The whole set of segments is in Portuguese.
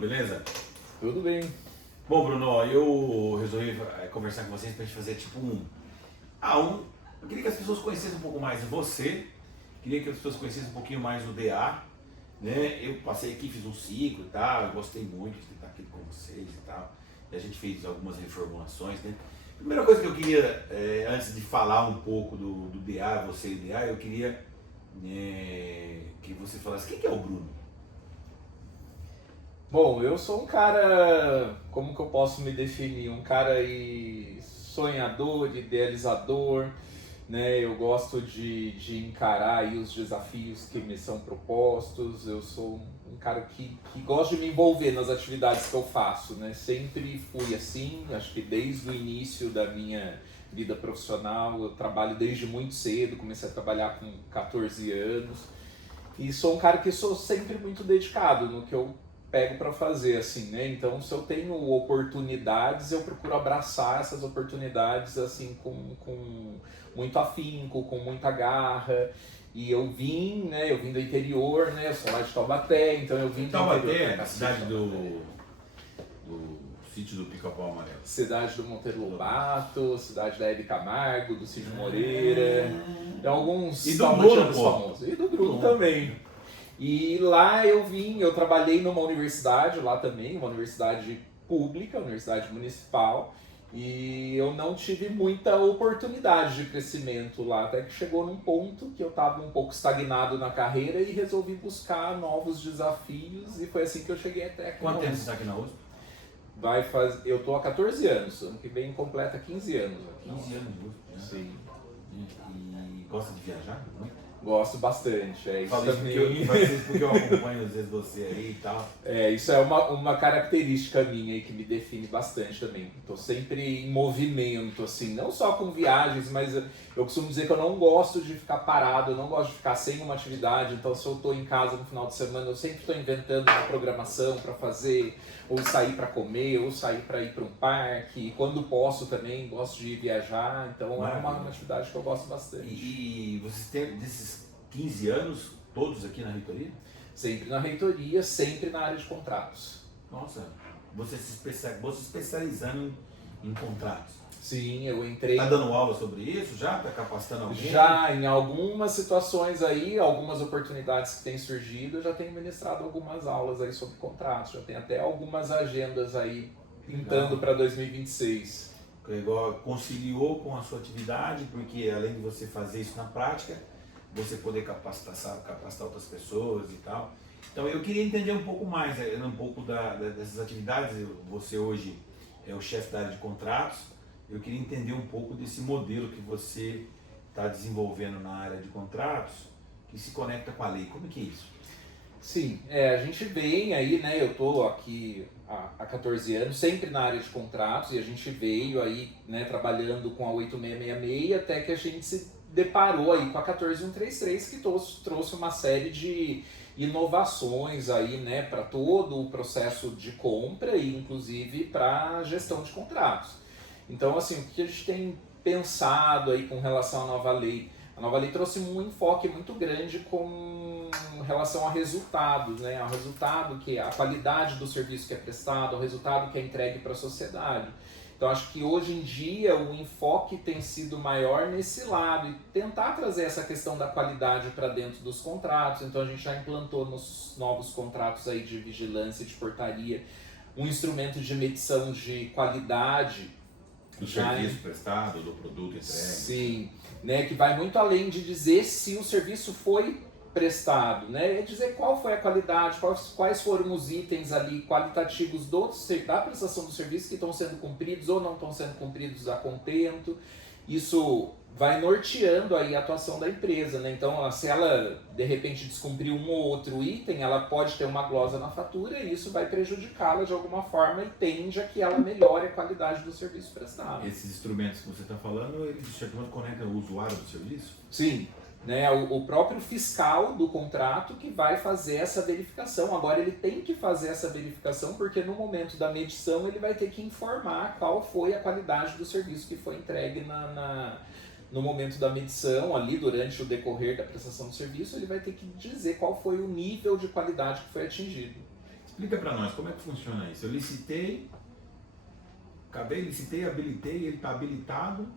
Beleza? Tudo bem. Bom, Bruno, eu resolvi conversar com vocês pra gente fazer tipo eu queria que as pessoas conhecessem um pouco mais você, queria que as pessoas conhecessem um pouquinho mais o DA, né? Eu passei aqui, fiz um ciclo e tal, eu gostei muito de estar aqui com vocês e tal, e a gente fez algumas reformulações, né? Primeira coisa que eu queria, antes de falar um pouco do DA, você e o DA, eu queria que você falasse quem que é o Bruno? Bom, eu sou um cara, como que eu posso me definir? Um cara aí sonhador, idealizador, né? Eu gosto de encarar aí os desafios que me são propostos. Eu sou um cara que gosta de me envolver nas atividades que eu faço, né? Sempre fui assim, acho que desde o início da minha vida profissional. Eu trabalho desde muito cedo, comecei a trabalhar com 14 anos. E sou um cara que sou sempre muito dedicado no que eu pego para fazer, assim, né? Então, se eu tenho oportunidades, eu procuro abraçar essas oportunidades, assim, com muito afinco, com muita garra. E eu vim do interior, né? Eu sou lá de Taubaté, então eu vim do interior. Taubaté, na cidade do sítio do Pica-Pau Amarelo. Cidade do Monteiro Lobato, cidade da Hebe Camargo, do Cid Moreira, tem alguns E do Bruno, famosos. E do Bruno também. E lá eu trabalhei numa universidade lá também, uma universidade pública, universidade municipal, e eu não tive muita oportunidade de crescimento lá, até que chegou num ponto que eu estava um pouco estagnado na carreira e resolvi buscar novos desafios, e foi assim que eu cheguei até aqui. Quanto tempo você está aqui na USP? Eu tô há 14 anos, ano que vem completa 15 anos. 15 anos de USP, né? Sim. E gosta de viajar? Muito? Gosto bastante, é isso Falo isso também. porque eu acompanho às vezes você aí e tal. Isso é uma característica minha aí que me define bastante também. Estou sempre em movimento, assim, não só com viagens, mas eu costumo dizer que eu não gosto de ficar parado, eu não gosto de ficar sem uma atividade. Então, se eu estou em casa no final de semana, eu sempre estou inventando uma programação para fazer, ou sair para comer, ou sair para ir para um parque. E quando posso também, gosto de viajar. Então, é uma atividade que eu gosto bastante. E você tem desses 15 anos, todos aqui na reitoria? Sempre na reitoria, sempre na área de contratos. Nossa, você especializando em contratos. Sim, eu entrei... Tá dando aula sobre isso já? Tá capacitando alguém? Já, em algumas situações aí, algumas oportunidades que têm surgido, eu já tenho ministrado algumas aulas aí sobre contratos. Já tenho até algumas agendas aí pintando para 2026. Igual conciliou com a sua atividade, porque além de você fazer isso na prática, você poder capacitar outras pessoas e tal. Então eu queria entender um pouco mais, um pouco dessas atividades. Você hoje é o chefe da área de contratos. Eu queria entender um pouco desse modelo que você está desenvolvendo na área de contratos, que se conecta com a lei. Como é que é isso? Sim, a gente vem aí, né, eu tô aqui há 14 anos, sempre na área de contratos, e a gente veio aí, né, trabalhando com a 8666, até que a gente se deparou aí com a 14133, que trouxe uma série de inovações aí, né, para todo o processo de compra e inclusive para a gestão de contratos. Então, assim, o que a gente tem pensado aí com relação à nova lei? A nova lei trouxe um enfoque muito grande com relação a resultados, né? Ao resultado que a qualidade do serviço que é prestado, ao resultado que é entregue para a sociedade. Então, acho que hoje em dia o enfoque tem sido maior nesse lado e tentar trazer essa questão da qualidade para dentro dos contratos. Então, a gente já implantou nos novos contratos aí de vigilância e de portaria um instrumento de medição de qualidade do serviço prestado, do produto entregue. Sim, né, que vai muito além de dizer se o serviço foi prestado, né, é dizer qual foi a qualidade, quais foram os itens ali qualitativos da prestação do serviço que estão sendo cumpridos ou não estão sendo cumpridos a contento. Isso vai norteando aí a atuação da empresa, né? Então, se ela de repente descumprir um ou outro item, ela pode ter uma glosa na fatura e isso vai prejudicá-la de alguma forma e tende a que ela melhore a qualidade do serviço prestado. Esses instrumentos que você está falando, eles de certo modo conectam o usuário do serviço? Sim, né? O próprio fiscal do contrato que vai fazer essa verificação. Agora ele tem que fazer essa verificação porque no momento da medição ele vai ter que informar qual foi a qualidade do serviço que foi entregue no momento da medição, ali durante o decorrer da prestação do serviço, ele vai ter que dizer qual foi o nível de qualidade que foi atingido. Explica para nós como é que funciona isso. Eu licitei, habilitei, ele está habilitado,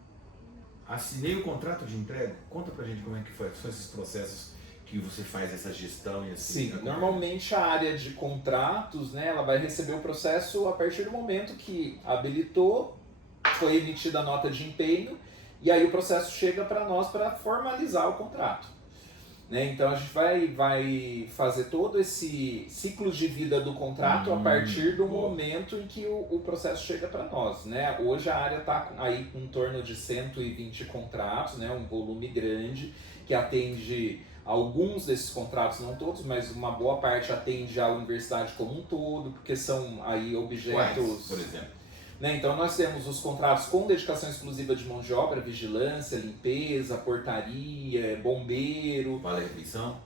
assinei o contrato de entrega. Conta pra gente como é que são esses processos que você faz essa gestão e assim. Sim, normalmente a área de contratos, né, ela vai receber o processo a partir do momento que habilitou, foi emitida a nota de empenho e aí o processo chega para nós para formalizar o contrato. Né? Então a gente vai fazer todo esse ciclo de vida do contrato a partir do momento em que o processo chega para nós. Né? Hoje a área está aí com em torno de 120 contratos, né? Um volume grande que atende alguns desses contratos, não todos, mas uma boa parte atende a universidade como um todo, porque são aí objetos... Quais, por exemplo? Né? Então nós temos os contratos com dedicação exclusiva de mão de obra, vigilância, limpeza, portaria, bombeiro. Vale refeição.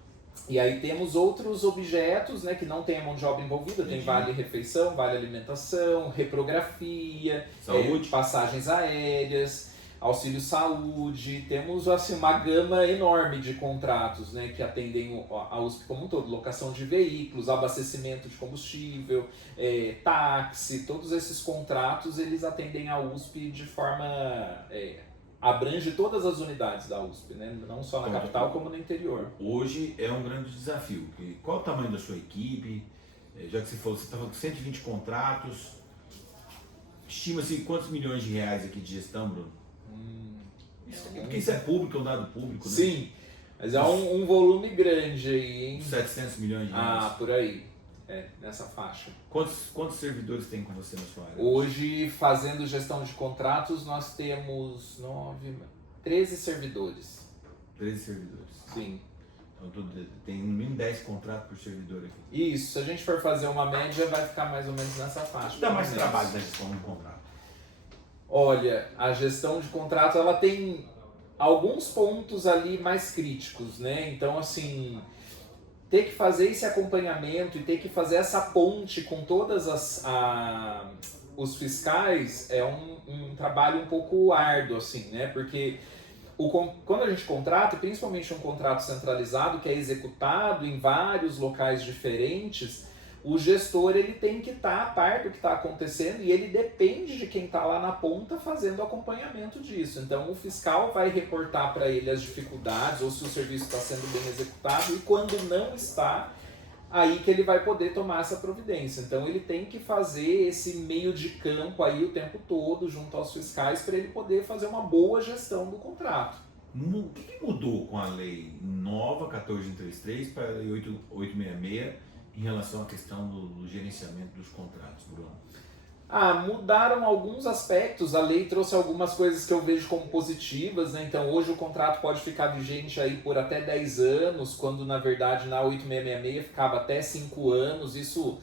E aí temos outros objetos, né, que não tem a mão de obra envolvida, tem vale refeição, vale alimentação, reprografia, saúde, passagens aéreas, auxílio saúde. Temos assim, uma gama enorme de contratos, né, que atendem a USP como um todo, locação de veículos, abastecimento de combustível, táxi, todos esses contratos eles atendem a USP de forma... abrange todas as unidades da USP, né? Não só na capital como no interior. Hoje é um grande desafio. Qual o tamanho da sua equipe? Já que você falou, você estava com 120 contratos, estima-se quantos milhões de reais aqui de gestão, Bruno? Porque isso é público, é um dado público, né? Sim, mas é um volume grande aí, hein? 700 milhões de reais. Ah, por aí. Nessa faixa. Quantos servidores tem com você na sua área? Hoje, fazendo gestão de contratos, nós temos 13 servidores. 13 servidores. Sim. Então tem no mínimo 10 contratos por servidor aqui. Isso, se a gente for fazer uma média, vai ficar mais ou menos nessa faixa. Dá mais trabalho da gestão de um contrato? Olha, a gestão de contrato, ela tem alguns pontos ali mais críticos, né? Então, assim... ter que fazer esse acompanhamento e ter que fazer essa ponte com todas os fiscais é um trabalho um pouco árduo, assim, né? Porque quando a gente contrata, principalmente um contrato centralizado que é executado em vários locais diferentes, o gestor ele tem que estar a par do que está acontecendo e ele depende de quem está lá na ponta fazendo o acompanhamento disso. Então o fiscal vai reportar para ele as dificuldades ou se o serviço está sendo bem executado e quando não está, aí que ele vai poder tomar essa providência. Então ele tem que fazer esse meio de campo aí o tempo todo junto aos fiscais para ele poder fazer uma boa gestão do contrato. O que mudou com a lei nova 1433 para a lei 866 em relação à questão do gerenciamento dos contratos, Bruno? Mudaram alguns aspectos, a lei trouxe algumas coisas que eu vejo como positivas, né? Então hoje o contrato pode ficar vigente aí por até 10 anos, quando na verdade na 8666 ficava até 5 anos, isso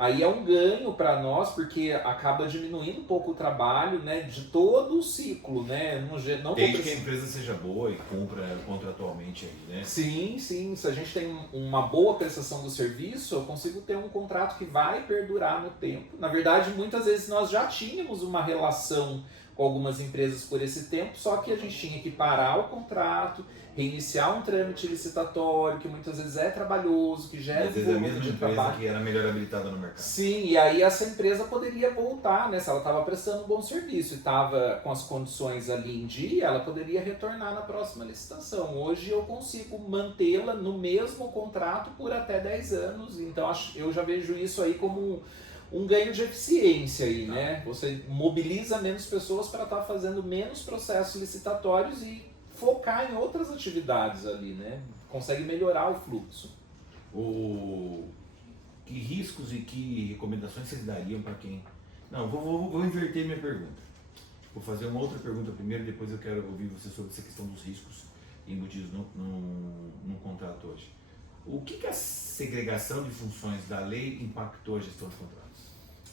aí é um ganho para nós, porque acaba diminuindo um pouco o trabalho, né, de todo o ciclo, né? Desde que a empresa seja boa e cumpra contratualmente aí, né? Sim, se a gente tem uma boa prestação do serviço, eu consigo ter um contrato que vai perdurar no tempo. Na verdade, muitas vezes nós já tínhamos uma relação com algumas empresas por esse tempo, só que a gente tinha que parar o contrato, reiniciar um trâmite licitatório, que muitas vezes é trabalhoso, que gera às vezes a mesma empresa que era melhor habilitada no mercado. Sim, e aí essa empresa poderia voltar, né? Se ela estava prestando um bom serviço e estava com as condições ali em dia, ela poderia retornar na próxima licitação. Hoje eu consigo mantê-la no mesmo contrato por até 10 anos, então eu já vejo isso aí como um ganho de eficiência aí, né? Você mobiliza menos pessoas para estar fazendo menos processos licitatórios e focar em outras atividades ali, né? Consegue melhorar o fluxo. Que riscos e que recomendações vocês dariam para quem... Não, vou inverter minha pergunta. Vou fazer uma outra pergunta primeiro, depois eu quero ouvir você sobre essa questão dos riscos embutidos no contrato hoje. O que a segregação de funções da lei impactou a gestão de contratos?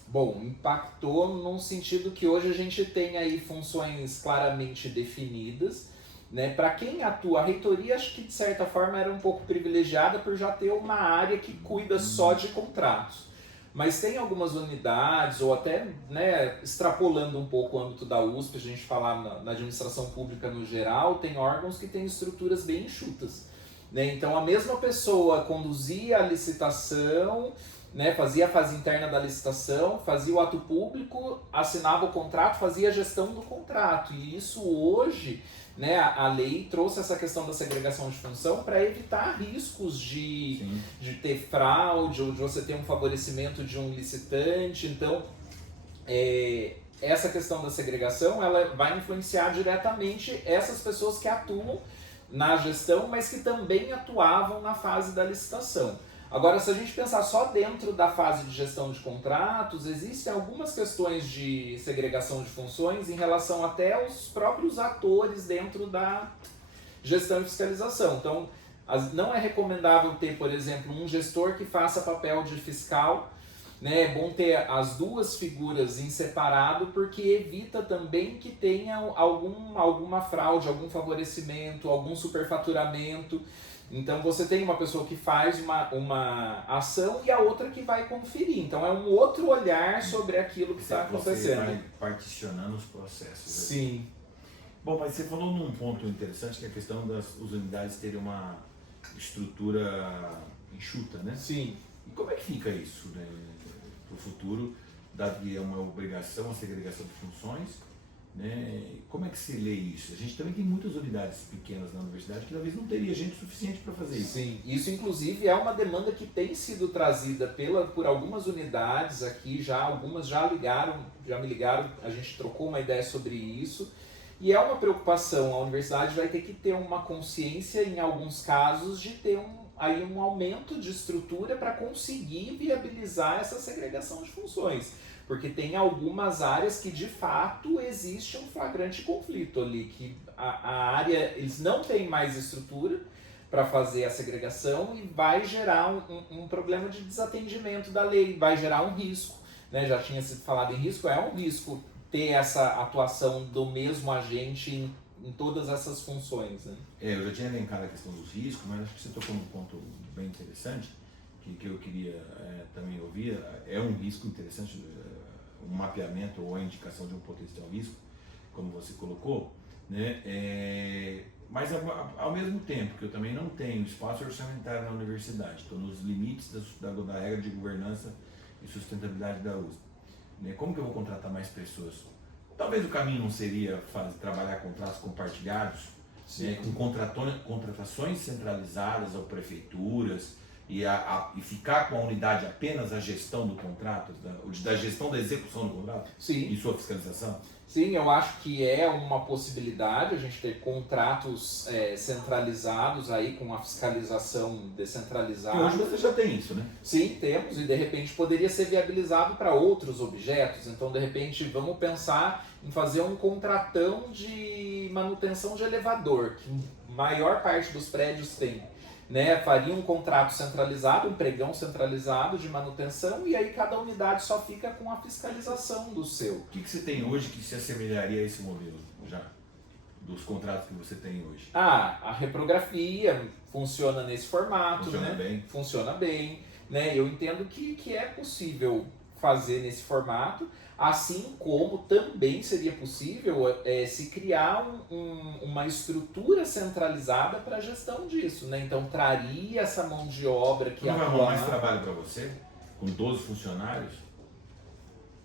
Bom, impactou num sentido que hoje a gente tem aí funções claramente definidas, né? Para quem atua, a reitoria acho que de certa forma era um pouco privilegiada por já ter uma área que cuida só de contratos. Mas tem algumas unidades, ou até, né, extrapolando um pouco o âmbito da USP, a gente falar na administração pública no geral, tem órgãos que têm estruturas bem enxutas. Né? Então a mesma pessoa conduzia a licitação, né, fazia a fase interna da licitação, fazia o ato público, assinava o contrato, fazia a gestão do contrato. E isso hoje, né, a lei trouxe essa questão da segregação de função para evitar riscos de ter fraude ou de você ter um favorecimento de um licitante. Então, essa questão da segregação ela vai influenciar diretamente essas pessoas que atuam na gestão, mas que também atuavam na fase da licitação. Agora, se a gente pensar só dentro da fase de gestão de contratos, existem algumas questões de segregação de funções em relação até aos próprios atores dentro da gestão e fiscalização. Então, não é recomendável ter, por exemplo, um gestor que faça papel de fiscal, né? É bom ter as duas figuras em separado, porque evita também que tenha alguma fraude, algum favorecimento, algum superfaturamento. Então você tem uma pessoa que faz uma ação e a outra que vai conferir. Então é um outro olhar sobre aquilo que está acontecendo. Você vai particionando os processos. Sim. Né? Bom, mas você falou num ponto interessante, que é a questão das unidades terem uma estrutura enxuta, né? Sim. E como é que fica isso, né, para o futuro, dado que é uma obrigação a segregação de funções? Né? Como é que se lê isso? A gente também tem muitas unidades pequenas na universidade que talvez não teria gente suficiente para fazer isso. Sim, isso inclusive é uma demanda que tem sido trazida por algumas unidades aqui, algumas já me ligaram, a gente trocou uma ideia sobre isso, e é uma preocupação, a universidade vai ter que ter uma consciência em alguns casos de ter um aumento de estrutura para conseguir viabilizar essa segregação de funções. Porque tem algumas áreas que de fato existe um flagrante conflito ali, que a área, eles não têm mais estrutura para fazer a segregação e vai gerar um problema de desatendimento da lei, vai gerar um risco, né? Já tinha sido falado em risco, é um risco ter essa atuação do mesmo agente em todas essas funções, né? Eu já tinha elencado a questão dos riscos, mas acho que você tocou num ponto bem interessante, que eu queria também ouvir. É um risco interessante, um mapeamento ou a indicação de um potencial risco, como você colocou, né? Mas ao mesmo tempo que eu também não tenho espaço orçamentário na universidade, estou nos limites da regra de governança e sustentabilidade da USP, né? Como que eu vou contratar mais pessoas? Talvez o caminho não seria trabalhar contratos compartilhados, né, com contratações centralizadas ou prefeituras, e ficar com a unidade apenas a gestão do contrato, da gestão da execução do contrato. Sim. E sua fiscalização? Sim, eu acho que é uma possibilidade a gente ter contratos centralizados aí com a fiscalização descentralizada. E hoje você já tem isso, né? Sim, temos, e de repente poderia ser viabilizado para outros objetos. Então, de repente, vamos pensar em fazer um contratão de manutenção de elevador, que a maior parte dos prédios tem. Né, faria um contrato centralizado, um pregão centralizado de manutenção, e aí cada unidade só fica com a fiscalização do seu. O que você tem hoje que se assemelharia a esse modelo já? Dos contratos que você tem hoje? A reprografia funciona nesse formato. Funciona, né? Bem. Funciona bem. Né? Eu entendo que é possível fazer nesse formato, assim como também seria possível se criar uma estrutura centralizada para a gestão disso, né? Então traria essa mão de obra que não vai arrumar mais trabalho para você? Com 12 funcionários?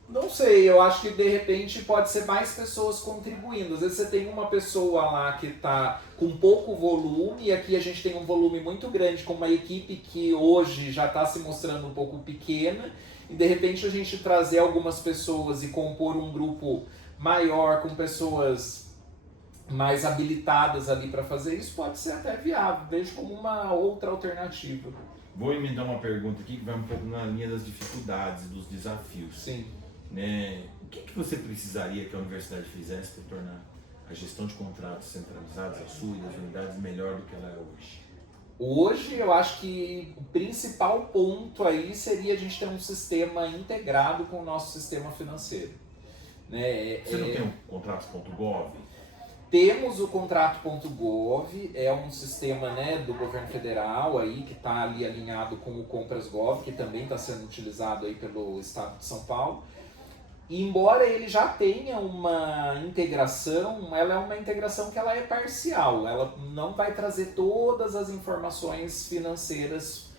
Não sei, eu acho que de repente pode ser mais pessoas contribuindo. Às vezes você tem uma pessoa lá que está com pouco volume, e aqui a gente tem um volume muito grande com uma equipe que hoje já está se mostrando um pouco pequena, e de repente a gente trazer algumas pessoas e compor um grupo maior com pessoas mais habilitadas ali para fazer isso pode ser até viável, vejo como uma outra alternativa. Vou emendar uma pergunta aqui que vai um pouco na linha das dificuldades e dos desafios. Sim. Né? O que você precisaria que a universidade fizesse para tornar a gestão de contratos centralizados, a sua e das unidades, melhor do que ela é hoje? Hoje eu acho que o principal ponto aí seria a gente ter um sistema integrado com o nosso sistema financeiro. Né? Você não tem um contratos.gov? Temos o contrato.gov, é um sistema, né, do governo federal aí, que está ali alinhado com o Compras.gov, que também está sendo utilizado aí pelo estado de São Paulo. E embora ele já tenha uma integração, ela é uma integração que ela é parcial, ela não vai trazer todas as informações financeiras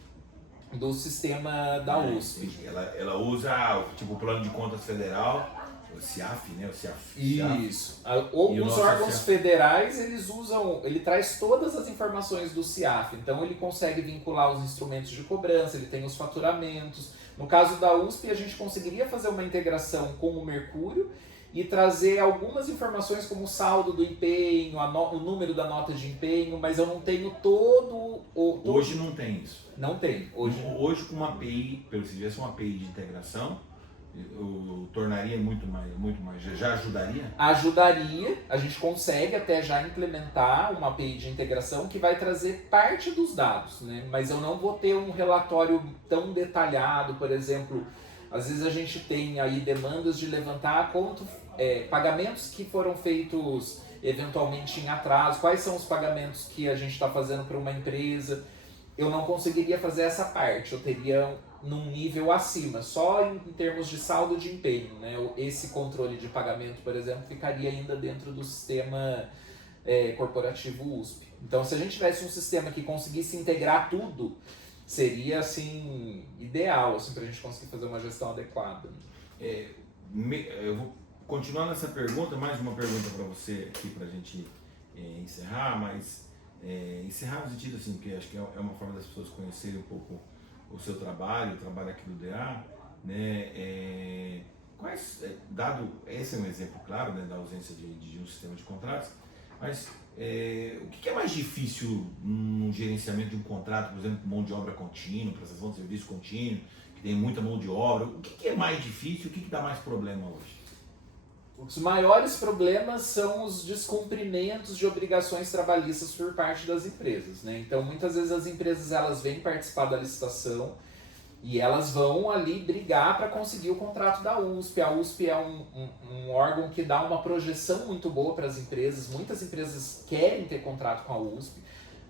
do sistema da USP. Entendi. Ela usa tipo o Plano de Contas Federal, o CIAF, né? O CIAF. Isso. Os órgãos CIAF. federais, ele traz todas as informações do CIAF, então ele consegue vincular os instrumentos de cobrança, ele tem os faturamentos. No caso da USP, a gente conseguiria fazer uma integração com o Mercúrio e trazer algumas informações como o saldo do empenho, o número da nota de empenho, mas eu não tenho Hoje não tem isso. Não tem. Hoje com uma API, se tivesse uma API de integração, eu tornaria muito mais, já ajudaria? Ajudaria, a gente consegue até já implementar uma API de integração que vai trazer parte dos dados, né? Mas eu não vou ter um relatório tão detalhado, por exemplo, às vezes a gente tem aí demandas de levantar pagamentos que foram feitos eventualmente em atraso, quais são os pagamentos que a gente está fazendo para uma empresa. Eu não conseguiria fazer essa parte, eu teria num nível acima, só em termos de saldo de empenho, né? Esse controle de pagamento, por exemplo, ficaria ainda dentro do sistema corporativo USP. Então, se a gente tivesse um sistema que conseguisse integrar tudo, seria assim ideal assim, para a gente conseguir fazer uma gestão adequada. Eu vou continuar nessa pergunta, mais uma pergunta para você aqui para a gente encerrar, mas encerrar no sentido assim, que acho que é uma forma das pessoas conhecerem um pouco o seu trabalho, o trabalho aqui do DA, né? Dado, esse é um exemplo claro, né, da ausência de um sistema de contratos, mas o que é mais difícil no gerenciamento de um contrato, por exemplo, mão de obra contínua, prestação de serviço contínuo, que tem muita mão de obra, o que é mais difícil, o que dá mais problema hoje? Os maiores problemas são os descumprimentos de obrigações trabalhistas por parte das empresas, né? Então, muitas vezes as empresas elas vêm participar da licitação e elas vão ali brigar para conseguir o contrato da USP. A USP é um órgão que dá uma projeção muito boa para as empresas. Muitas empresas querem ter contrato com a USP.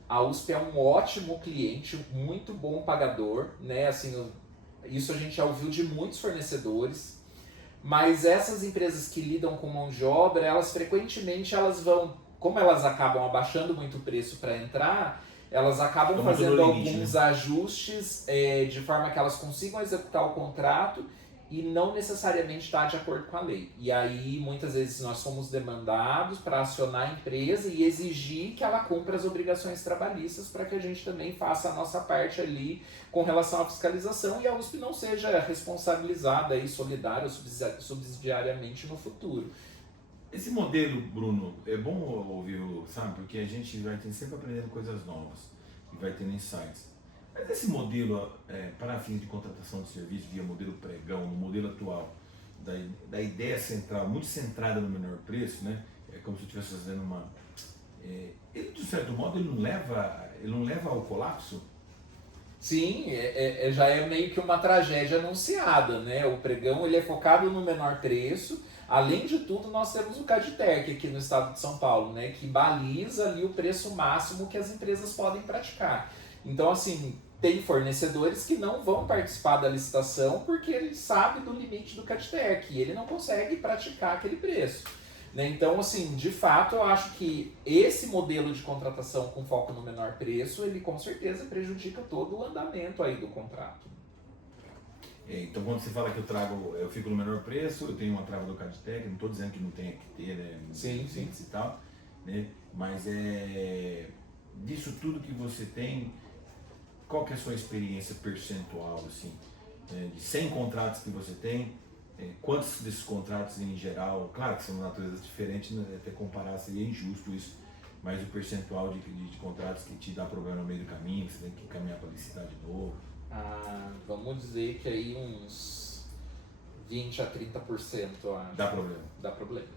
A USP é um ótimo cliente, muito bom pagador, né? Assim, isso a gente já ouviu de muitos fornecedores. Mas essas empresas que lidam com mão de obra, elas frequentemente vão, como elas acabam abaixando muito o preço para entrar, elas acabam fazendo alguns ajustes de forma que elas consigam executar o contrato e não necessariamente está de acordo com a lei. E aí, muitas vezes, nós somos demandados para acionar a empresa e exigir que ela cumpra as obrigações trabalhistas para que a gente também faça a nossa parte ali com relação à fiscalização e a USP não seja responsabilizada aí, solidária ou subsidiariamente no futuro. Esse modelo, Bruno, é bom ouvir, sabe? Porque a gente vai sempre aprendendo coisas novas e vai tendo insights. Mas esse modelo para fins de contratação de serviço via modelo pregão, no modelo atual, da ideia central, muito centrada no menor preço, né? É como se eu estivesse fazendo uma... ele, de certo modo, ele não leva ao colapso? Sim, já é meio que uma tragédia anunciada, né? O pregão ele é focado no menor preço. Além de tudo, nós temos o Cadtec aqui no estado de São Paulo, né? Que baliza ali o preço máximo que as empresas podem praticar. Então, assim, tem fornecedores que não vão participar da licitação porque ele sabe do limite do Cadtec e ele não consegue praticar aquele preço. Né? Então, assim, de fato, eu acho que esse modelo de contratação com foco no menor preço, ele com certeza prejudica todo o andamento aí do contrato. Então, quando você fala que eu fico no menor preço, eu tenho uma trava do Cadtec, não estou dizendo que não tem que ter, né? Sim. E tal, né? Mas disso tudo que você tem, qual que é a sua experiência percentual, assim, de 100 contratos que você tem, quantos desses contratos em geral, claro que são de naturezas diferentes, né? Até comparar seria injusto isso, mas o percentual de contratos que te dá problema no meio do caminho, que você tem que caminhar para licitar de novo? Vamos dizer que aí uns 20 a 30%, eu acho. Dá problema? Dá problema.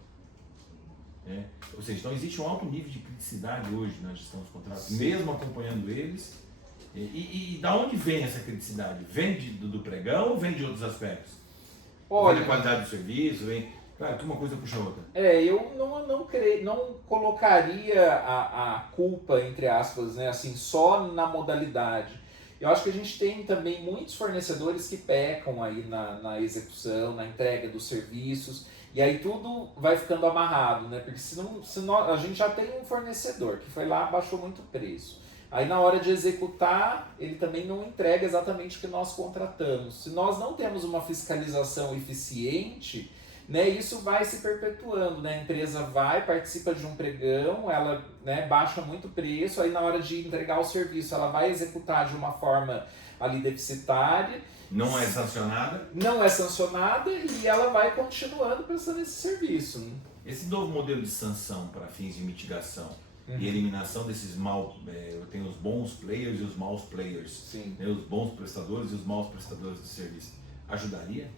Ou seja, então existe um alto nível de criticidade hoje na gestão dos contratos, Sim. mesmo acompanhando eles. E da onde vem essa criticidade? Vem do pregão ou vem de outros aspectos? Olha, vem da qualidade do serviço, vem... Claro que uma coisa puxa a outra. Eu não colocaria a culpa, entre aspas, né, assim, só na modalidade. Eu acho que a gente tem também muitos fornecedores que pecam aí na execução, na entrega dos serviços, e aí tudo vai ficando amarrado, né? Porque se a gente já tem um fornecedor que foi lá, baixou muito o preço. Aí na hora de executar, ele também não entrega exatamente o que nós contratamos. Se nós não temos uma fiscalização eficiente, né, isso vai se perpetuando, né? A empresa participa de um pregão, ela, né, baixa muito o preço, aí na hora de entregar o serviço ela vai executar de uma forma ali deficitária. Não é sancionada? Não é sancionada e ela vai continuando prestando esse serviço. Né? Esse novo modelo de sanção para fins de mitigação e eliminação desses eu tenho os bons players e os maus players, Sim. Né, os bons prestadores e os maus prestadores de serviço, ajudaria?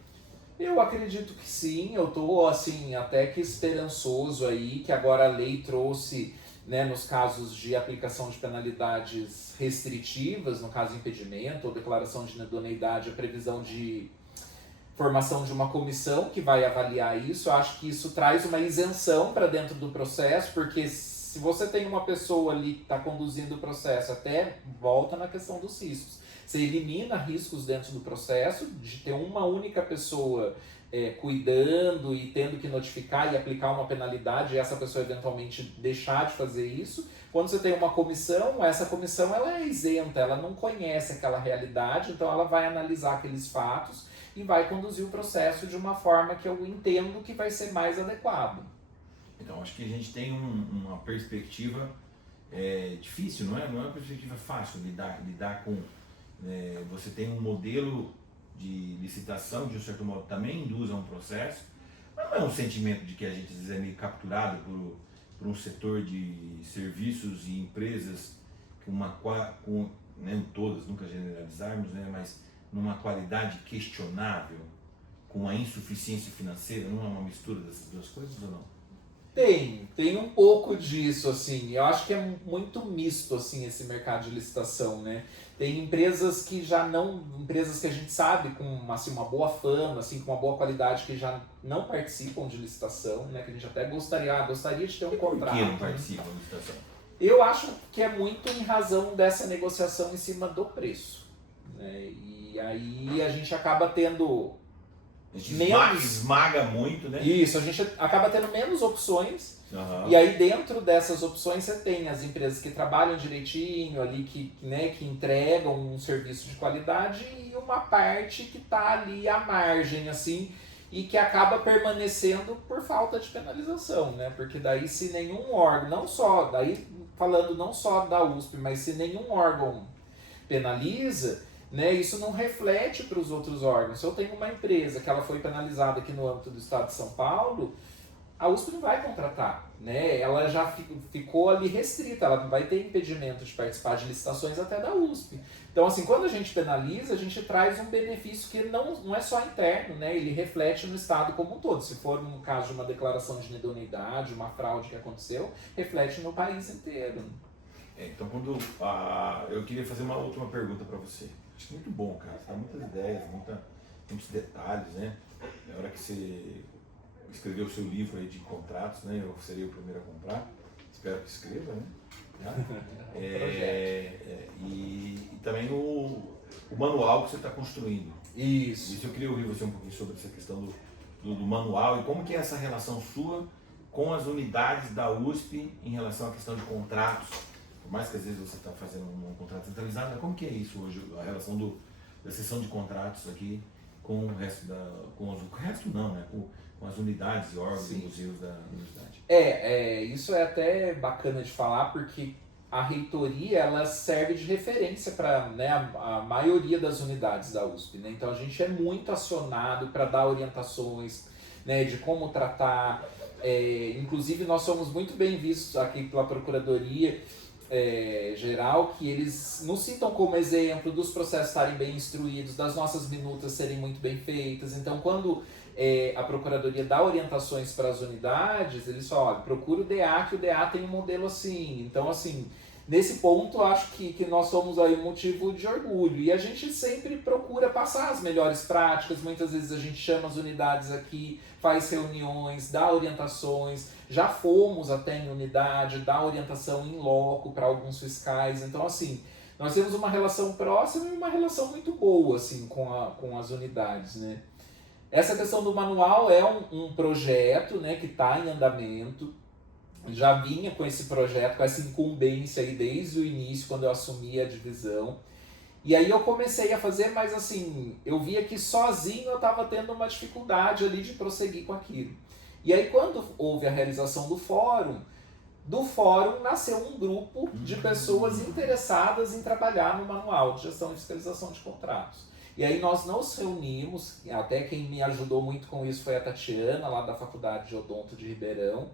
Eu acredito que sim, eu estou assim, até que esperançoso aí, que agora a lei trouxe, né, nos casos de aplicação de penalidades restritivas, no caso impedimento ou declaração de idoneidade, a previsão de formação de uma comissão que vai avaliar isso. Eu acho que isso traz uma isenção para dentro do processo, porque se você tem uma pessoa ali que está conduzindo o processo, até volta na questão dos riscos. Você elimina riscos dentro do processo, de ter uma única pessoa cuidando e tendo que notificar e aplicar uma penalidade e essa pessoa eventualmente deixar de fazer isso. Quando você tem uma comissão, essa comissão ela é isenta, ela não conhece aquela realidade, então ela vai analisar aqueles fatos e vai conduzir o processo de uma forma que eu entendo que vai ser mais adequada. Então acho que a gente tem uma perspectiva difícil, não é uma perspectiva fácil lidar com... você tem um modelo de licitação, de um certo modo, também induz a um processo, mas não é um sentimento de que a gente às vezes é meio capturado por um setor de serviços e empresas com nem todas, nunca generalizarmos, né, mas numa qualidade questionável, com a insuficiência financeira, não é uma mistura dessas duas coisas ou não? Tem um pouco disso, assim, eu acho que é muito misto, assim, esse mercado de licitação, né? Tem empresas que empresas que a gente sabe com, assim, uma boa fama, assim, com uma boa qualidade, que já não participam de licitação, né? Que a gente até gostaria de ter um contrato. Por que não participam de licitação? Eu acho que é muito em razão dessa negociação em cima do preço, né? E aí a gente acaba tendo... A gente esmaga muito, né? Isso, a gente acaba tendo menos opções. Uhum. E aí dentro dessas opções você tem as empresas que trabalham direitinho ali, que entregam um serviço de qualidade, e uma parte que está ali à margem, assim, e que acaba permanecendo por falta de penalização, né? Porque daí se nenhum órgão, falando não só da USP, mas se nenhum órgão penaliza, né, isso não reflete para os outros órgãos. Se eu tenho uma empresa que ela foi penalizada aqui no âmbito do Estado de São Paulo, a USP não vai contratar, né? Ela já ficou ali restrita, ela não vai ter impedimento de participar de licitações até da USP. Então, assim, quando a gente penaliza, a gente traz um benefício que não é só interno, né? Ele reflete no Estado como um todo. Se for no caso de uma declaração de idoneidade, uma fraude que aconteceu, reflete no país inteiro. Então, eu queria fazer uma última pergunta para você. Acho que muito bom, cara. Você dá muitas ideias, muitos detalhes, né? Na hora que você escrever o seu livro aí de contratos, né? Eu serei o primeiro a comprar. Espero que escreva, né? Tá? E também o manual que você está construindo. Isso. Eu queria ouvir você um pouquinho sobre essa questão do manual e como que é essa relação sua com as unidades da USP em relação à questão de contratos. Por mais que às vezes você está fazendo um contrato centralizado, como que é isso hoje, a relação da seção de contratos aqui com o resto com as unidades e órgãos e museus da universidade? Isso é até bacana de falar, porque a reitoria ela serve de referência para, né, a maioria das unidades da USP, né? Então a gente é muito acionado para dar orientações, né, de como tratar. Inclusive nós somos muito bem vistos aqui pela Procuradoria Geral, que eles nos citam como exemplo dos processos estarem bem instruídos, das nossas minutas serem muito bem feitas. Então quando a Procuradoria dá orientações para as unidades, eles falam, olha, procura o DA, que o DA tem um modelo assim. Então, assim, nesse ponto, acho que nós somos aí um motivo de orgulho. E a gente sempre procura passar as melhores práticas. Muitas vezes a gente chama as unidades aqui, faz reuniões, dá orientações. Já fomos até em unidade, dá orientação em loco para alguns fiscais. Então, assim, nós temos uma relação próxima e uma relação muito boa, assim, com as unidades, né? Essa questão do manual é um projeto, né, que está em andamento. já vinha com esse projeto, com essa incumbência aí desde o início, quando eu assumi a divisão. E aí eu comecei a fazer, mas assim, eu via que sozinho eu estava tendo uma dificuldade ali de prosseguir com aquilo. E aí quando houve a realização do fórum nasceu um grupo de pessoas interessadas em trabalhar no manual de gestão e fiscalização de contratos. E aí nós nos reunimos, até quem me ajudou muito com isso foi a Tatiana, lá da Faculdade de Odonto de Ribeirão,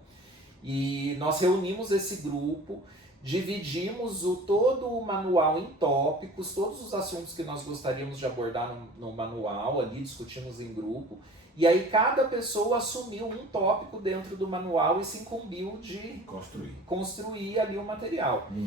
e nós reunimos esse grupo, dividimos todo o manual em tópicos, todos os assuntos que nós gostaríamos de abordar no manual, ali discutimos em grupo, e aí cada pessoa assumiu um tópico dentro do manual e se incumbiu de construir ali o material. Um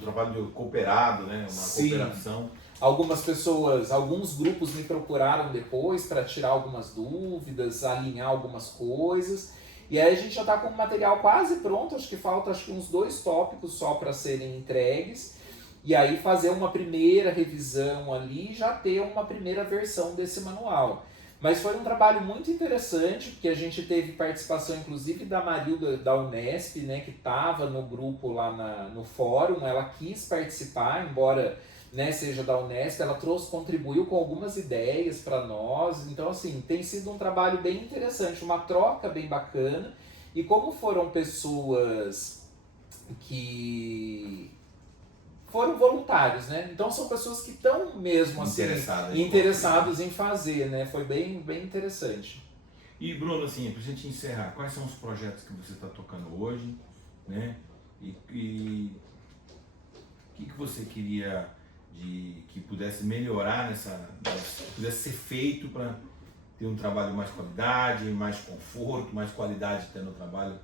trabalho cooperado, né? Uma sim, cooperação. Algumas pessoas, alguns grupos me procuraram depois para tirar algumas dúvidas, alinhar algumas coisas. E aí a gente já está com o material quase pronto, acho que falta uns 2 tópicos só para serem entregues. E aí fazer uma primeira revisão ali e já ter uma primeira versão desse manual. Mas foi um trabalho muito interessante, porque a gente teve participação inclusive da Marilda da Unesp, né, que estava no grupo lá no fórum, ela quis participar, embora, né, seja da Unesp, ela contribuiu com algumas ideias para nós. Então assim, tem sido um trabalho bem interessante, uma troca bem bacana. E como foram pessoas que foram voluntários, né? Então são pessoas que estão mesmo assim interessados em fazer, né? Foi bem interessante. E Bruno, assim, pra gente encerrar, quais são os projetos que você está tocando hoje, né? E o que você queria que pudesse melhorar pudesse ser feito para ter um trabalho mais qualidade, mais conforto, mais qualidade até no trabalho?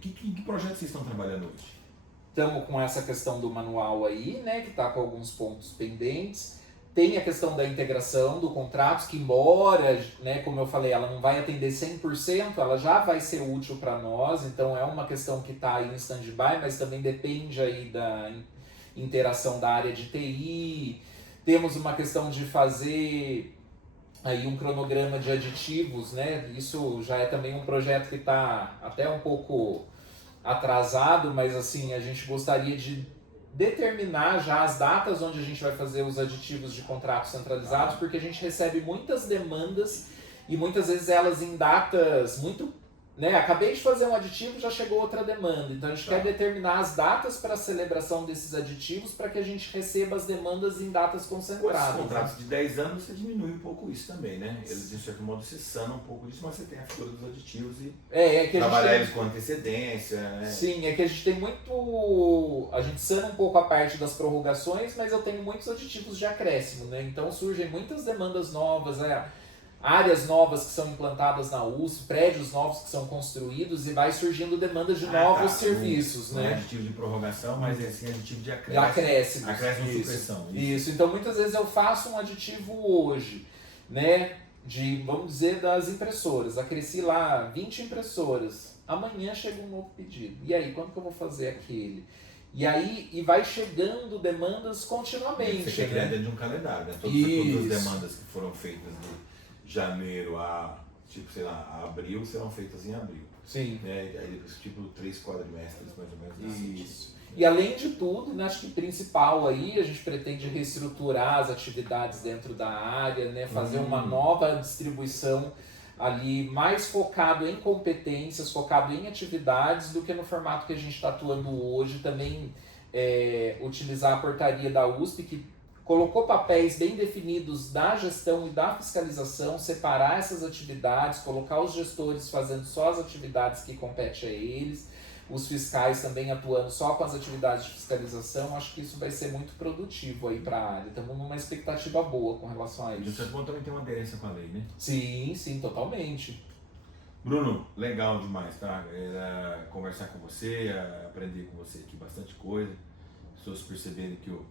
Que projetos vocês estão trabalhando hoje? Estamos com essa questão do manual aí, né, que está com alguns pontos pendentes. Tem a questão da integração do contratos, que embora, né, como eu falei, ela não vai atender 100%, ela já vai ser útil para nós, então é uma questão que está aí em stand-by, mas também depende aí da interação da área de TI. Temos uma questão de fazer aí um cronograma de aditivos, né, isso já é também um projeto que está até um pouco atrasado, mas assim, a gente gostaria de determinar já as datas onde a gente vai fazer os aditivos de contratos centralizados, porque a gente recebe muitas demandas e muitas vezes elas em datas muito, né, acabei de fazer um aditivo, já chegou outra demanda, então a gente quer determinar as datas para a celebração desses aditivos para que a gente receba as demandas em datas concentradas. Os contratos de 10 anos você diminui um pouco isso também, né? Eles de certo modo se sanam um pouco disso, mas você tem a figura dos aditivos e trabalhar eles com antecedência, né? Sim, é que a gente tem muito... A gente sana um pouco a parte das prorrogações, mas eu tenho muitos aditivos de acréscimo, né? Então surgem muitas demandas novas, áreas novas que são implantadas na USP, prédios novos que são construídos e vai surgindo demandas de novos serviços, não né? É aditivo de prorrogação, mas é sim aditivo de acréscimo. Acréscimo de supressão. Isso, então muitas vezes eu faço um aditivo hoje, né? Vamos dizer, das impressoras. Acresci lá 20 impressoras. Amanhã chega um novo pedido. E aí, quando que eu vou fazer aquele? E aí, vai chegando demandas continuamente. Você quer criar dentro de um calendário, né? Todas as demandas que foram feitas de janeiro a, tipo, sei lá, a abril serão feitas em abril. Sim. Né? Aí depois, tipo, 3 quadrimestres mais ou menos. Isso. E além de tudo, né, acho que principal aí, a gente pretende reestruturar as atividades dentro da área, né, fazer uma nova distribuição ali mais focado em competências, focado em atividades, do que no formato que a gente está atuando hoje. Também utilizar a portaria da USP, que colocou papéis bem definidos da gestão e da fiscalização, separar essas atividades, colocar os gestores fazendo só as atividades que competem a eles, os fiscais também atuando só com as atividades de fiscalização. Acho que isso vai ser muito produtivo aí para a área. Estamos numa expectativa boa com relação a isso. De certo modo também tem uma aderência com a lei, né? Sim, sim, totalmente. Bruno, legal demais, tá? Conversar com você, aprender com você aqui bastante coisa. Pessoas perceberem que eu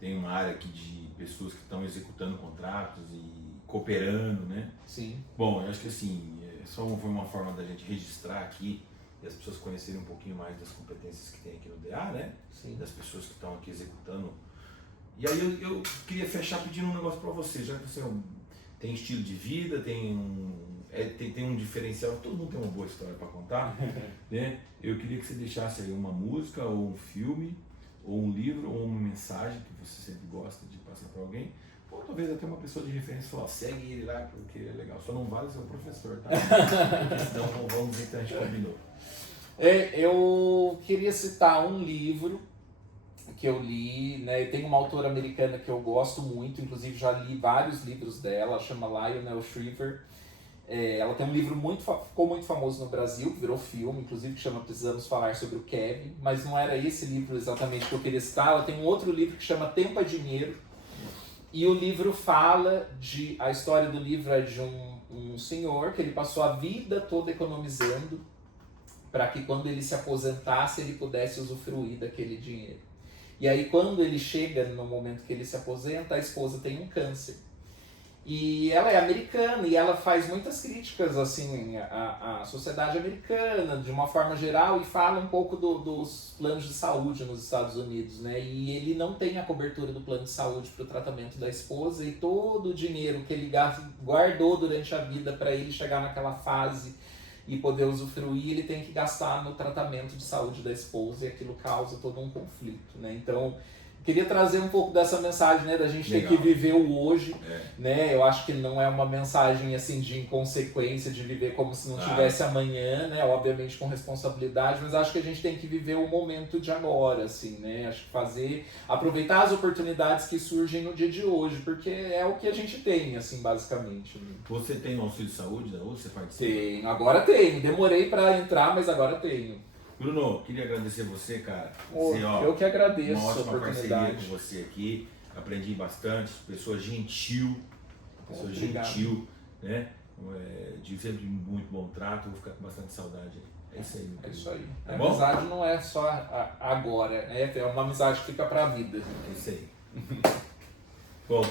tenho uma área aqui de pessoas que estão executando contratos e cooperando, né? Sim. Bom, eu acho que assim, só foi uma forma da gente registrar aqui e as pessoas conhecerem um pouquinho mais das competências que tem aqui no DA, né? Sim. Das pessoas que estão aqui executando. E aí eu queria fechar pedindo um negócio para você, já que você tem estilo de vida, tem um diferencial, todo mundo tem uma boa história para contar, né? Eu queria que você deixasse aí uma música, ou um filme, ou um livro, ou uma mensagem que você sempre gosta de passar para alguém, ou talvez até uma pessoa de referência falar, segue ele lá porque ele é legal, só não vale ser o professor, tá? Porque senão não vamos dizer que a gente combinou. Eu queria citar um livro que eu li, né? Tem uma autora americana que eu gosto muito, inclusive já li vários livros dela, chama Lionel Shriver. Ela tem um livro ficou muito famoso no Brasil, que virou filme, inclusive, que chama Precisamos Falar sobre o Kevin, mas não era esse livro exatamente que eu queria citar. Ela tem um outro livro que chama Tempo é Dinheiro, e o livro fala a história do livro é de um senhor que ele passou a vida toda economizando para que quando ele se aposentasse ele pudesse usufruir daquele dinheiro. E aí quando ele chega no momento que ele se aposenta, a esposa tem um câncer. E ela é americana e ela faz muitas críticas assim à sociedade americana de uma forma geral e fala um pouco dos planos de saúde nos Estados Unidos, né? E ele não tem a cobertura do plano de saúde para o tratamento da esposa e todo o dinheiro que ele guardou durante a vida para ele chegar naquela fase e poder usufruir, ele tem que gastar no tratamento de saúde da esposa e aquilo causa todo um conflito, né? Então, queria trazer um pouco dessa mensagem, né, da gente ter que viver o hoje, né? Eu acho que não é uma mensagem assim de inconsequência, de viver como se não tivesse amanhã, né? Obviamente com responsabilidade, mas acho que a gente tem que viver o momento de agora, assim, né? Acho que aproveitar as oportunidades que surgem no dia de hoje, porque é o que a gente tem, assim, basicamente. Né? Você tem um auxílio de saúde da USP? Você participa? Tenho, agora tenho. Demorei para entrar, mas agora tenho. Bruno, queria agradecer você, cara. Eu que agradeço uma ótima a oportunidade. parceria com você aqui. Aprendi bastante. Pessoa gentil. Obrigado. Gentil, né? De sempre muito bom trato. Vou ficar com bastante saudade. É isso aí. É isso aí. Tá a bom? amizade não é só agora, é uma amizade que fica pra vida. É isso aí. Bom,